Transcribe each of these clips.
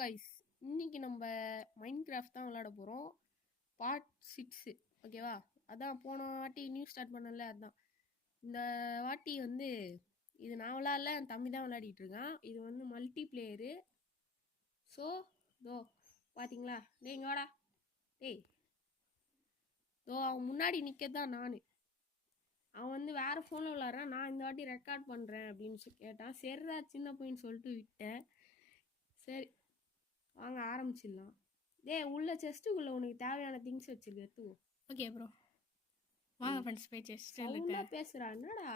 Guys, இன்னைக்கு நம்ம Minecraft தான் விளையாட போகிறோம். பார்ட் 6 ஓகேவா? அதான் போன வாட்டி நியூ ஸ்டார்ட் பண்ணல. அதான் இந்த வாட்டி வந்து இது நான் விளையாடல, என் தம்பி தான் விளையாடிட்டு இருக்கான். இது வந்து மல்டி பிளேயரு. ஸோ தோ பார்த்தீங்களா? டேய் இங்க வாடா. டேய் தோ அவன் முன்னாடி நிற்கதான் நான். அவன் வந்து வேறு ஃபோனில் விளாட்றான். நான் இந்த வாட்டி ரெக்கார்ட் பண்ணுறேன் அப்படின்னு கேட்டான். சரிடா சின்ன பையன்னு சொல்லிட்டு விட்டேன். சரி வாங்க ஆரம்பிச்சிடலாம். டேய் உள்ள செஸ்ட்டுக்குள்ள உனக்கு தேவையான திங்ஸ் வச்சிருக்க எடுத்துக்கோ. ஓகே ப்ரோ, வாங்க ஃப்ரெண்ட்ஸ் போய் செஸ்ட் சவுண்டா பேசுறா என்னடா?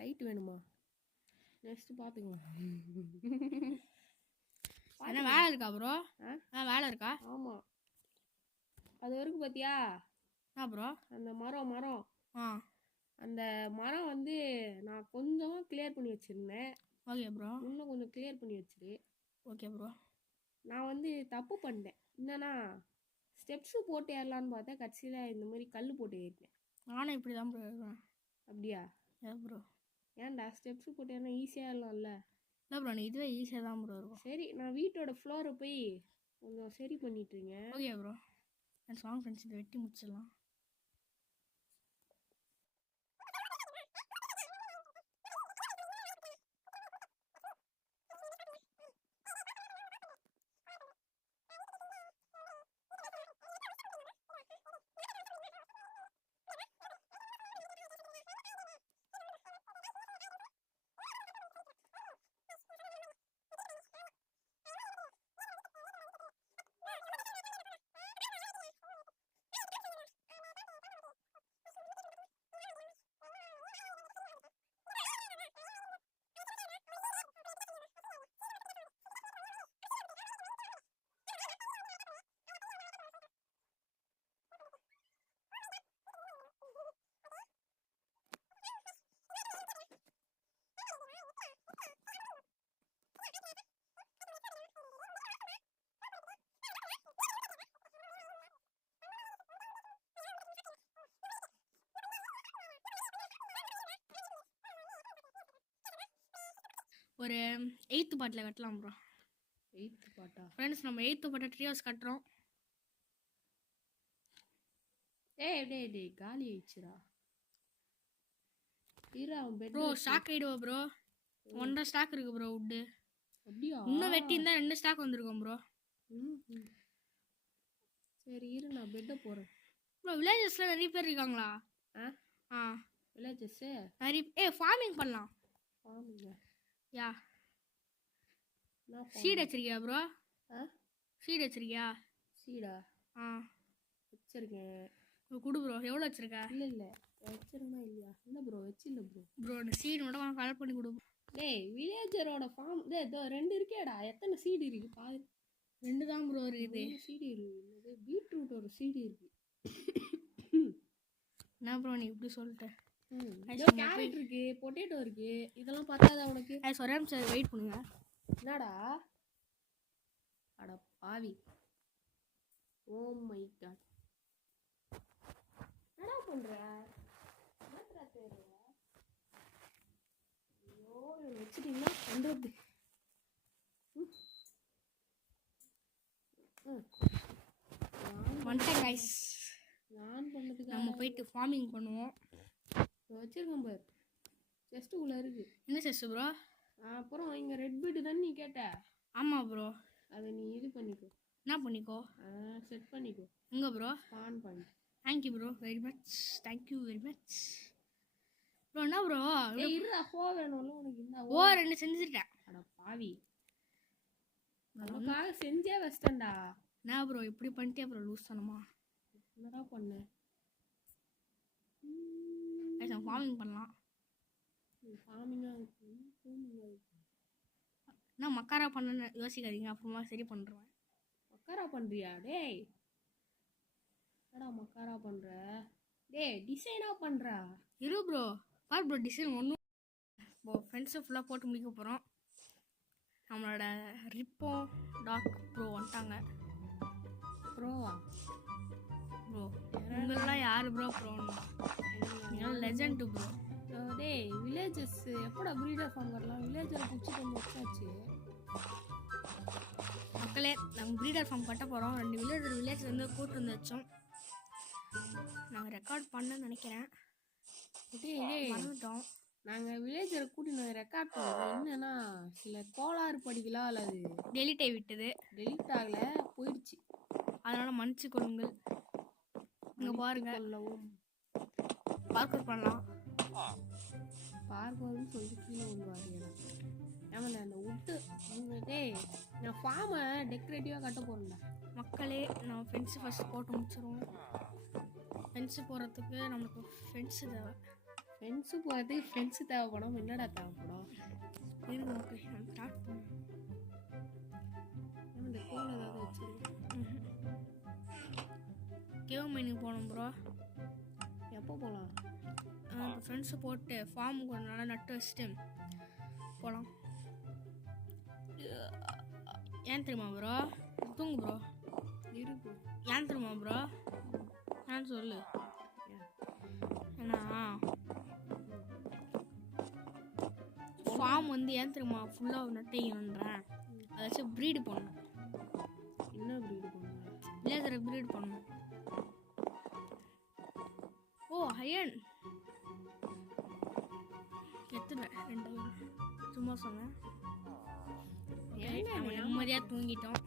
ரைட் வேணுமா? நெக்ஸ்ட் பாத்துக்கலாம். என்ன வேலை இருக்கா ப்ரோ? வேலை இருக்கா? ஆமா, அது வரைக்கும் பாத்தியா? ப்ரோ அந்த மரம் அந்த மரம் வந்து நான் கொஞ்சமாக கிளியர் பண்ணி வச்சிருந்தேன். ஓகே ப்ரோ, இன்னும் கொஞ்சம் கிளியர் பண்ணி வச்சிரு. Okay bro. நான் வந்து தப்பு பண்ணிட்டேன். என்னன்னா ஸ்டெப்ஸு போட்டு ஏறலான்னு பார்த்தேன். கடைசியில் இந்த மாதிரி கல் போட்டு ஏறிட்டேன். நானும் இப்படி தான் ப்ரோ ஏறுவேன். அப்படியா? ப்ரோ ஏன்டா ஸ்டெப்ஸு போட்டு ஏறினா ஈஸியாக ஏறலாம்ல? இல்லை ப்ரோ, நீ இதுவே ஈஸியாக தான் ப்ரோ இருக்கும். சரி, நான் வீட்டோட ஃப்ளோரை போய் கொஞ்சம் சரி பண்ணிட்டுருங்க. ஓகே ப்ரோ, ஃப்ரெண்ட்ஸ் வாங்க ஃப்ரெண்ட்ஸ் இதை வெட்டி முடிச்சிடலாம். ஒரு 8th பாட்டில் கட்டலாம் ப்ரோ. 8th பாட்டா? ஃப்ரெண்ட்ஸ் நம்ம 8th பாட்டை ட்ரீ ஹவுஸ் கட்டுறோம். டேய் காலி ஆயிடுச்சுடா. ப்ரோ ஸ்டாக் ஆயிடுவா ப்ரோ. 1.5 ஸ்டாக் இருக்கு ப்ரோ வுட்டு. அப்படியா? இன்னும் வெட்டி இருந்தா 2 ஸ்டாக் வந்திருக்கும் ப்ரோ. சரி இரு, நான் பெட்டை போகிறேன். ப்ரோ வில்லேஜஸ்ல நிறைய பேர் இருக்காங்களா? வில்லேஜஸ்ஸு நிறைய ஃபார்மிங் பண்ணலாம். ஃபார்மிங்க? யா. சீட் வச்சிருக்கியா ப்ரோ? சீட் வச்சிருக்கியா? சீடா? வச்சிருக்கேன். குடு ப்ரோ. எவ்வளோ வச்சிருக்க? இல்லை வச்சிருந்தா இல்லையா? இல்லை ப்ரோ வச்சில்ல ப்ரோ. இந்த சீடு மட்டும் கலெக்ட் பண்ணி கொடு. டேய் வில்லேஜரோட ஃபார்ம் இதோ 2 இருக்கேடா. எத்தனை சீடு இருக்கு பாரு. 2 தான் ப்ரோ இருக்குது. சீடு இருக்கு. பீட்ரூட் ஒரு சீடு இருக்கு. என்ன ப்ரோ நீ இப்படி சொல்லிட்ட? கேரட் இருக்கு, பொட்டேட்டோ இருக்கு. இதெல்லாம் பார்த்தாதா உனக்கு? சொரம் சார் வெயிட் பண்ணுங்க. என்னடா அட பாவி. ஓ மை காட், என்னடா பண்ற? என்னடா தேடுற? ஐயோ இவனை வச்சுட்டீங்கன்னா பண்றது. வந்துட்டேன் கைஸ். நான் பண்ணதுக்கு நம்ம போயிட்டு ஃபார்மிங் பண்ணுவோம். வச்சிருக்கேன் பாரு, செஸ்ட்டுக்குள்ள இருக்கு. என்ன செஸ்ட் ப்ரோ? அப்புறம் இங்க ரெட் பீட் தானே நீ கேட்ட? ஆமா ப்ரோ. அதை நீ இது பண்ணிக்கோ. என்ன பண்ணிக்கோ? செட் பண்ணிக்கோ. எங்க ப்ரோ? ஆன் பண்ணு. Thank you bro, very much. Thank you very much bro. என்ன ப்ரோ? இருடா, போ வேணும்ல உனக்கு. இந்த 2 செஞ்சுட்டேன். அட பாவி, நமக்காக செஞ்சே வச்சிட்டேன்டா. என்ன ப்ரோ இப்படி பண்ணிட்டே ப்ரோ? லூஸ் தானமா? என்னடா பண்ண? ஃபார்மிங் பண்ணலாம். நான் மக்காரா பண்ண யோசிக்காதீங்க, அப்புறமா சரி பண்ணுறேன். மக்காரா பண்ணுறியா? டேய் என்னடா மக்காரா பண்ணுற? டேய் டிசைனாக பண்ணுறா. இரு ப்ரோ, பார் ப்ரோ டிசைன் ஒன்றும் இப்போ ஃப்ரெண்ட்ஸு ஃபுல்லாக போட்டு முடிக்க போகிறோம். நம்மளோட ரிப்போ டாக் ப்ரோ வந்துட்டாங்க. ப்ரோவா? ப்ரோ உங்களெல்லாம் யார் ப்ரோ ப்ரோன்னா? நீங்கள் லெஜண்ட் ப்ரோ. டேய் வில்லேஜஸ் எப்போடா ப்ரீடர் ஃபார்ம் வரலாம்? வில்லேஜில் பிடிச்சி கொஞ்சம் வச்சாச்சு. மக்களே நாங்கள் ப்ரீடர் ஃபார்ம் கட்ட போகிறோம். 2 வில்லேஜ் வந்து கூட்டு வந்து வச்சோம். நாங்கள் ரெக்கார்ட் பண்ணேன்னு நினைக்கிறேன். மறந்துட்டோம். நாங்கள் வில்லேஜரை கூட்டி நான் ரெக்கார்ட் பண்ணுறோம். என்னன்னா சில கோளாறு படிக்கலாம் அல்ல, அது டெலிட் ஆகி விட்டது. டெலிட் ஆகலை, போயிடுச்சு. அதனால் மன்னிச்சு கொள்ளுங்கள். இங்கே பாருங்க, பார்க்கர் பண்ணலாம். பார்க்கர்னு சொல்லிட்டு கீழே ஒன்று வாரியலாம். ஏமாண்ணே அந்த விட்டு டேய் நான் ஃபார்மை டெக்கரேட்டிவாக கட்ட போகிறேன்டா. மக்களே நம்ம ஃபென்ஸு ஃபஸ்ட் போட்டு முடிச்சிடுவோம். ஃபென்ஸு போகிறதுக்கு நமக்கு ஃபென்ஸு தேவை. ஃபென்ஸு போகிறதுக்கு ஃப்ரெண்ட்ஸு தேவைப்படும். என்னடா தேவைப்படும்? இருங்க மக்களே, நம்ம ஸ்டார்ட் பண்ணுவோம். இந்த கோல் ஏதாவது வச்சுருக்கேன். கேவ் மைனிங் போகணும் ப்ரோ. எப்போ போகலாம்? இப்போ ஃப்ரெண்ட்ஸு போட்டு ஃபார்முக்கு ஒரு நாளாக நட்டு வச்சுட்டு போகலாம். ஏன் தெரியுமா ப்ரோ? தூங்கு ப்ரோ. இருக்கு. ஏன் தெரியுமா ப்ரோ? ஏன் சொல்லு. ஏன்னா ஃபார்ம் வந்து ஏன் தெரியுமா ஃபுல்லாக நட்டைன்றேன். அதை வச்சு ப்ரீடு பண்ணணும். என்ன ப்ரீடு பண்ணணும்? வில்லேஜரை ப்ரீடு பண்ணணும். ஓ அயன் எத்தனை 2 சும்மா சொன்னேன். நிம்மதியாக தூங்கிட்டோம்.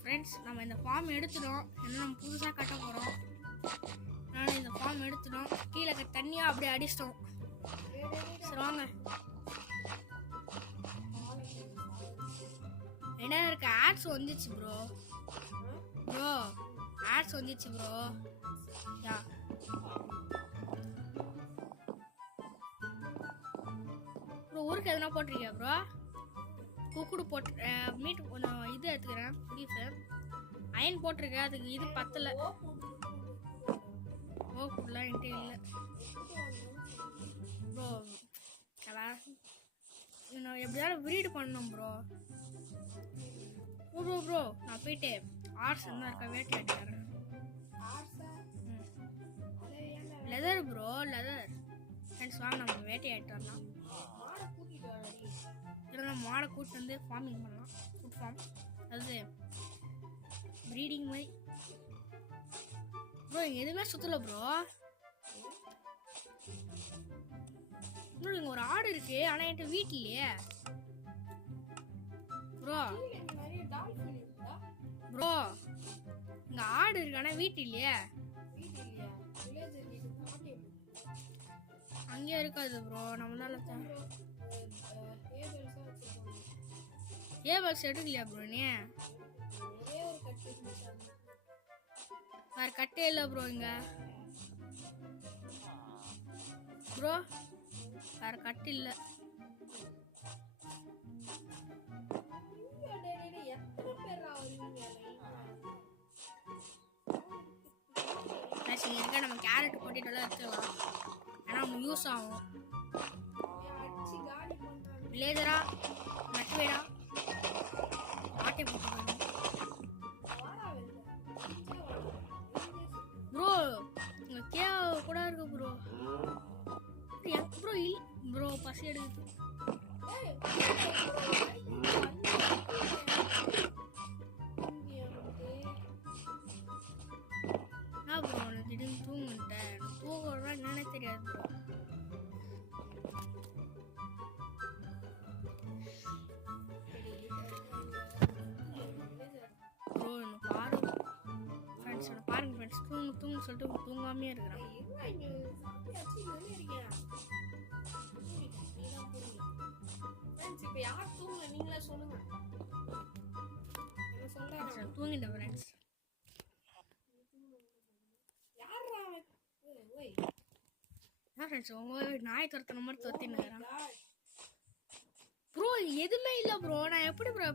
ஃப்ரெண்ட்ஸ் நம்ம இந்த ஃபார்ம் எடுத்துட்டோம். என்ன நம்ம புதுசாக கட்ட போகிறோம். நான் இந்த ஃபார்ம் எடுத்துட்டோம். கீழே தண்ணியாக அப்படியே அடிச்சிட்டோம். சரி வாங்க. என்ன இருக்கு? ஆட்ஸ் வந்துச்சு ப்ரோ. ஆட்ஸ் வந்துச்சு ப்ரோ. யா ப்ரோ ஊருக்கு எதுனா போட்டிருக்கியா ப்ரோ? குக்குடு போட்டு மீட் நான் இது எடுத்துக்கிறேன். பீஃபு அயன் போட்டிருக்கேன். அதுக்கு இது பத்தலை. ஓ ஃபுல்லாக என்கிட்ட இல்லை ப்ரோ. நான் எப்படியாவது ப்ரீடு பண்ணணும் ப்ரோ. ப்ரோ நான் போயிட்டு ஆர்ட்ஸ் என்ன இருக்கா வேட்டையாடுறேன். Leather bro, leather. ஃப்ரெண்ட்ஸ் வாங்க நம்ம வேட்டையாட்டு வரலாம். இல்லைன்னா மாடை கூட்டு வந்து ஃபார்மிங் பண்ணலாம். ஃபுட் ஃபார்ம், அது ப்ரீடிங் மாதிரி. ப்ரோ இங்கே எதுவுமே சுற்றலை ப்ரோ. ப்ரோ இங்கே ஒரு ஆடு இருக்கு, ஆனால் என்கிட்ட வீட்டிலையே ப்ரோ. ப்ரோ இங்கே ஆடு இருக்கு, ஆனால் வீட்டு இல்லையே. அங்கேயே இருக்காது ப்ரோ. நம்மளால ஏபல்ஸ் எடுக்கலையா ப்ரோ? நீ வேறு கட்டே இல்லை ப்ரோ இங்க ப்ரோ. வேறு கட்டு இல்லை. இருக்க நம்ம கேரட் போட்டுட்டு எடுத்துக்கலாம். ஏன்னா நம்ம யூஸ் ஆகும். வில்லேஜரா நட்டுவேடா ஆட்டை போட்டு ப்ரோ. இங்கே கேவ கூட இருக்கு ப்ரோ. ப்ரோ ப்ரோ பசி எடுக்குது. ப்ரோ நான் திடீர்னு தூங்கிட்டேன். தூங்குறதா என்னன்னே தெரியாது ப்ரோ. ப்ரோ என்ன பாருங்க ஃப்ரெண்ட்ஸ், என்ன பாருங்க ஃப்ரெண்ட்ஸ். தூங்கு சொல்லிட்டு தூங்காமே இருக்கிறான். தூங்கிட்டேன் ஃப்ரெண்ட்ஸ். ஃப்ரெண்ட்ஸ் உங்க நாய் துரத்தின மாதிரி துரத்தின்னு ப்ரோ. எதுவுமே இல்லை ப்ரோ. நான் எப்படி ப்ரோ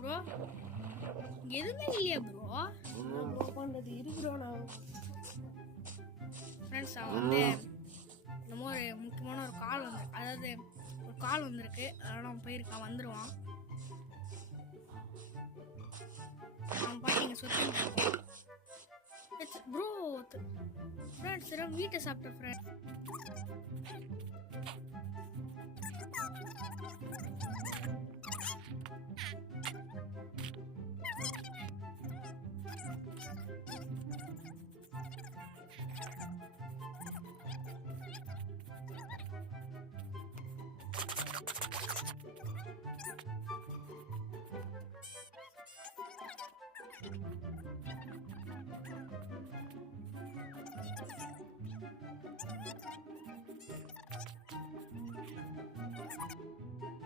ப்ரோ எதுவுமே இல்லையா ப்ரோ? ப்ரோ பண்ணுறது இருக்கிறோம் நான். ஃப்ரெண்ட்ஸ் அவன் வந்து என்னமோ ஒரு முக்கியமான ஒரு கால் வந்து, அதாவது ஒரு கால் வந்திருக்கு, அதனால அவன் போயிருக்கான், வந்துடுவான். அவன் பாட்டு நீங்கள் சொத்து ப்ரோ. ஃப்ரெண்ட்ஸ் வீட்டை சாப்பிட்ட ஃப்ரெண்ட்.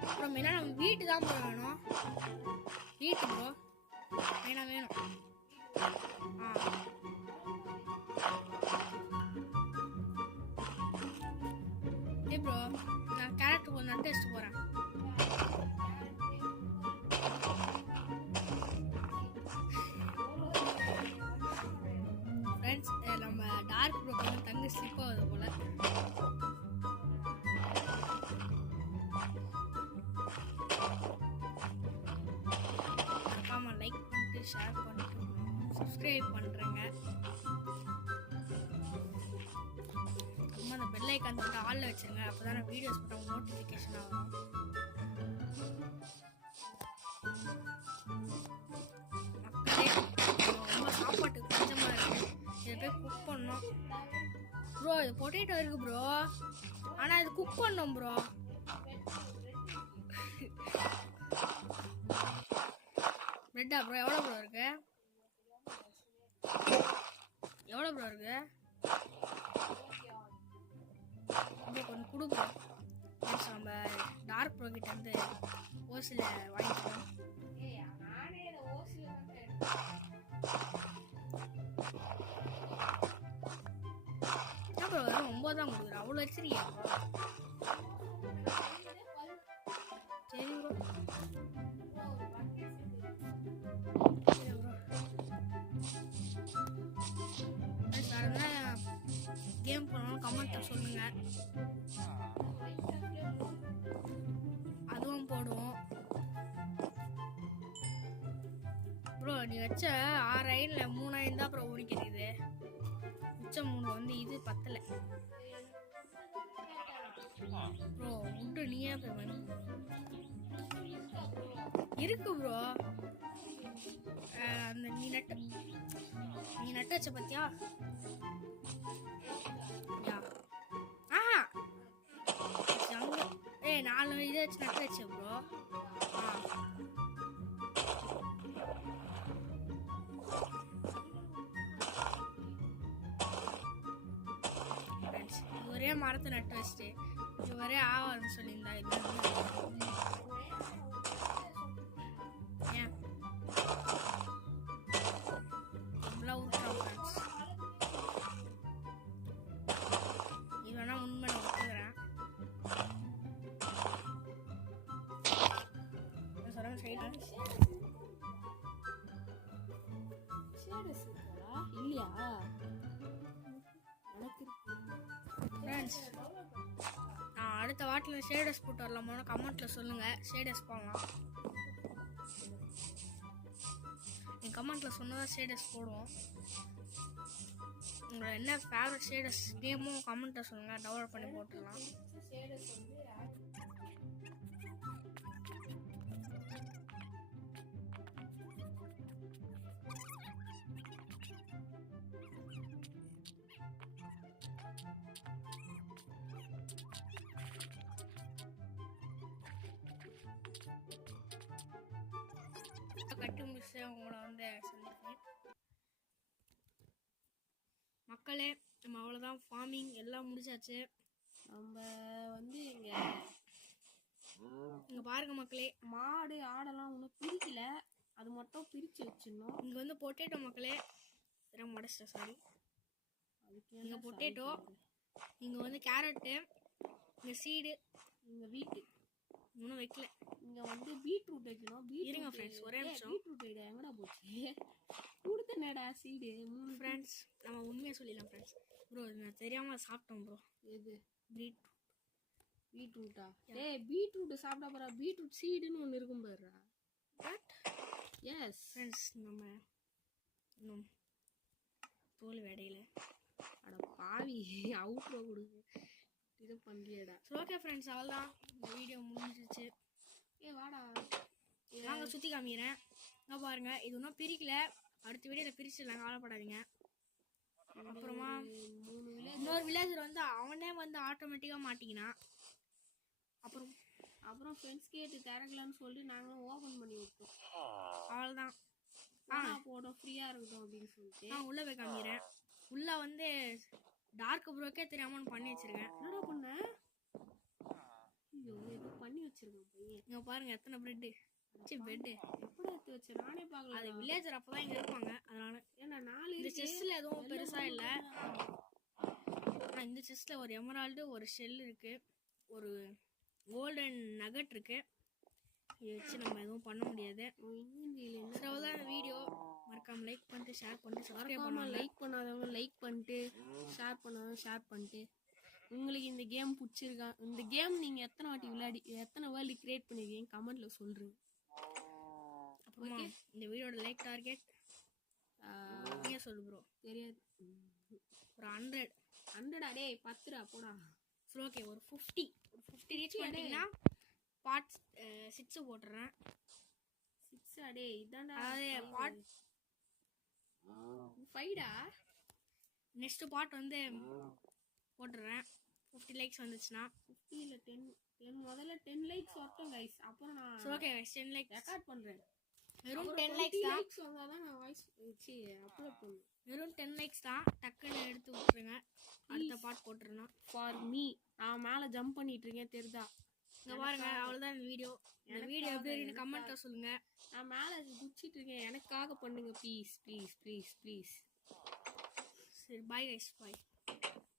அப்புறம் என்ன நம்ம வீட்டு தான் ப்ரோ வேணும். வீட்டு ப்ரோ வேணும். ப்ரோ நான் கேரட் கொஞ்சம் நட்டு வச்சுட்டு போகிறேன். ஃப்ரெண்ட்ஸ் நம்ம டார்க் ப்ரோ கொஞ்சம் தண்ணி ஸ்லிப் ஆகுது போல. மறக்காம லைக் பண்ணிட்டு ஷேர் பண்ணிட்டு சப்ஸ்கிரைப் பண்ணுறேங்க. அந்த பெல் ஐக்கான் தொட்டு ஆல்ல வச்சுருங்க. அப்போ தான் நான் வீடியோஸ் போட்டால் நோட்டிஃபிகேஷன் ஆகும். மக்களே ரொம்ப சாப்பாட்டுக்கு கொஞ்சமாக இருக்குது. இதை போய் குக் பண்ணோம் ப்ரோ. இது பொட்டேட்டோ இருக்குது ப்ரோ, ஆனால் இது குக் பண்ணோம் ப்ரோ. பிரெட்டா ப்ரோ? எவ்வளோ ப்ரோ இருக்கு? எவ்வளோ ப்ரோ இருக்கு? கொஞ்சம் கொடுப்போம். நம்ம டார்க் ப்ரோ கிட்ட வந்து ஓசில வாங்கிக்கலாம். என்ன ப்ரோ 9 தான் கொடுக்குறேன், அவ்வளோ வச்சிருக்கியா? சரி ப்ரோ. கேம் போனாலும் கமெண்ட்ல சொல்லுங்க, அதுவும் போடுவோம். ப்ரோ நீ வச்ச 6 ஐன்ல 3 ஐன் தான் ப்ரோ ஓடிக்கிறது. மிச்சம் 3 வந்து இது பத்தல ப்ரோ. உண்டு நீயே போய் இருக்கு ப்ரோ. அந்த நீ நட்டு வச்ச பத்தியா? ஏய் 4 இதை வச்சு நட்டு வச்ச ப்ரோ. ஒரே மரத்தை நட்டு வச்சுட்டு இது ஒரே ஆவாதுன்னு சொல்லியிருந்தா இது ஏன் இவ்வளோ விட்டுறோம் ஃப்ரெண்ட்ஸ். இது வேணா உண்மை நான் ஒத்துக்கிறேன். இல்லையா? நான் அடுத்த வாட்டில் ஷேடஸ் போட்டு வரலாமா? கமெண்ட்ல சொல்லுங்க. ஷேடஸ் போடலாம். என் கமெண்ட்ல சொன்னதான் ஷேடஸ் போடுவோம். உங்களோட என்ன ஃபேவரட் ஷேடஸ் கேமும் கமெண்ட்ல சொல்லுங்க, டவுன்லோட் பண்ணி போட்டுடலாம். கட்டி முடிச்சு உங்களை வந்து சந்திப்பேன். மக்களே நம்ம அவ்வளோதான், ஃபார்மிங் எல்லாம் முடிச்சாச்சு. நம்ம வந்து இங்கே பாருங்க மக்களே, மாடு ஆடெல்லாம் ஒன்றும் பிரிக்கல, அது மட்டும் பிரித்து வச்சிடணும். இங்கே வந்து பொட்டேட்டோ மக்களே, மடச்சிட்டேன் சாரி. இங்கே பொட்டேட்டோ, இங்கே வந்து கேரட்டு, இங்கே சீடு, இங்கே வீட்டு இன்னும் வைக்கல. இங்க வந்து பீட்ரூட் வைக்கணும். இருங்க ஃப்ரெண்ட்ஸ், ஒரே நிமிஷம். பீட்ரூட் ஐடியா எங்கடா போச்சு? கொடுத்தனடா சீடு 3 ஃப்ரெண்ட்ஸ் நம்ம உண்மையாக சொல்லிடலாம் ஃப்ரெண்ட்ஸ். ப்ரோ நான் தெரியாமல் சாப்பிட்டோம் ப்ரோ. எது பீட்ரூட் பீட்ரூட்டா? ஏய் பீட்ரூட் சாப்பிட்டா போறா. பீட்ரூட் சீடுன்னு ஒன்று இருக்கும் பாருடா. பட் எஸ் ஃப்ரெண்ட்ஸ் நம்ம இன்னும் தோல் வேடையில். அட பாவி அவுட்ரோ கொடுங்க. இது பண்ணியடா. சரி ஓகே ஃப்ரெண்ட்ஸ், அவ்வளோதான், இந்த வீடியோ முடிஞ்சிருச்சு. வாடா நாங்கள் சுற்றி காமிக்கிறேன். இங்கே பாருங்க, இது ஒன்றும் பிரிக்கல. அடுத்த வீடியோவில் பிரிச்சிடலாம், கவலைப்படாதீங்க. அப்புறமா 3 இன்னொரு வில்லேஜர் வந்து அவனே வந்து ஆட்டோமேட்டிக்காக மாட்டிக்கினான். அப்புறம் ஃப்ரெண்ட்ஸ் கேட்டு திறக்கலான்னு சொல்லிட்டு நாங்களும் ஓப்பன் பண்ணி விட்டோம். அவ்வளோதான். போடும் ஃப்ரீயாக இருக்கட்டும் அப்படின்னு சொல்லிட்டு உள்ளே போய் காமிக்கிறேன். உள்ளே வந்து டார்க் ப்ரோக்கே தெரியாமல் பண்ணி வச்சிருக்கேன். என்னடா பண்ண? ஐயோ ஏதோ பண்ணி வச்சிருக்கேன் பையன். இங்கே பாருங்க எத்தனை பெட்டு. எப்படி எடுத்து வச்சேன் நானே பார்க்கல. அது வில்லேஜர் அப்போ தான் இங்கே இருப்பாங்க, அதனால. ஏன்னா 4 இந்த செஸ்ஸில் எதுவும் பெருசாக இல்லை. ஆனால் இந்த செஸ்ஸில் ஒரு எமரால்டு, ஒரு ஷெல் இருக்குது, ஒரு கோல்டன் நகட் இருக்குது. இதை வச்சு நம்ம எதுவும் பண்ண முடியாது. சரி அவ்வளோதான் இந்த வீடியோ. மறக்காமல் லைக் பண்ணிட்டு ஷேர் பண்ணிட்டு சப்ஸ்கிரைப் பண்ணாமல் லைக் பண்ணாதவங்க லைக் பண்ணிட்டு ஷேர் பண்ணாதவங்க ஷேர் பண்ணிட்டு. உங்களுக்கு இந்த கேம் பிடிச்சிருக்கா? இந்த கேம் நீங்கள் எத்தனை வாட்டி விளையாடி எத்தனை வேர்ல்டு கிரியேட் பண்ணிருக்கீங்க கமெண்ட்டில் சொல்கிறீங்க. அப்புறமா இந்த வீடியோட லைக் டார்கெட் நீங்கள் சொல்லு ப்ரோ. தெரியாது. ஒரு 100 டே 10 போடா. சரி ஓகே, ஒரு 50 ரீச் பண்ணிட்டீங்கன்னா பார்ட் 6 போட்டுறேன். 6 அடே இதான்டா. அதாவது பார்ட் 5டா. நெக்ஸ்ட் பார்ட் வந்து போட்டுறேன். 50 லைக்ஸ் வந்துச்சுன்னா. 50 இல்ல 10 முதல்ல 10 லைக்ஸ் வரட்டும் கைஸ். அப்புறம் நான் சரி ஓகே கைஸ், 10 லைக்ஸ் ரெக்கார்ட் பண்றேன். வெறும் 10 லைக்ஸ் தான். லைக்ஸ் வந்தா தான் நான் வாய்ஸ் அப்லோட் பண்ணுவேன். வெறும் 10 லைக்ஸ் தான். டக்குன்னு எடுத்து விட்டுருங்க. அடுத்த பார்ட் போட்டுருணும். ஃபார் மீ நான் மேலே ஜம்ப் பண்ணிட்டு இருக்கேன் தெரியுதா? இங்கே பாருங்க, அவ்வளோதான் இந்த வீடியோ. இந்த வீடியோ எப்படி இருக்குன்னு கமெண்ட்டில் சொல்லுங்க. நான் மேலே குச்சிட்டு இருக்கேன், எனக்காக பண்ணுங்க ப்ளீஸ் ப்ளீஸ் ப்ளீஸ் ப்ளீஸ். சரி பாய் கைஸ், பாய்.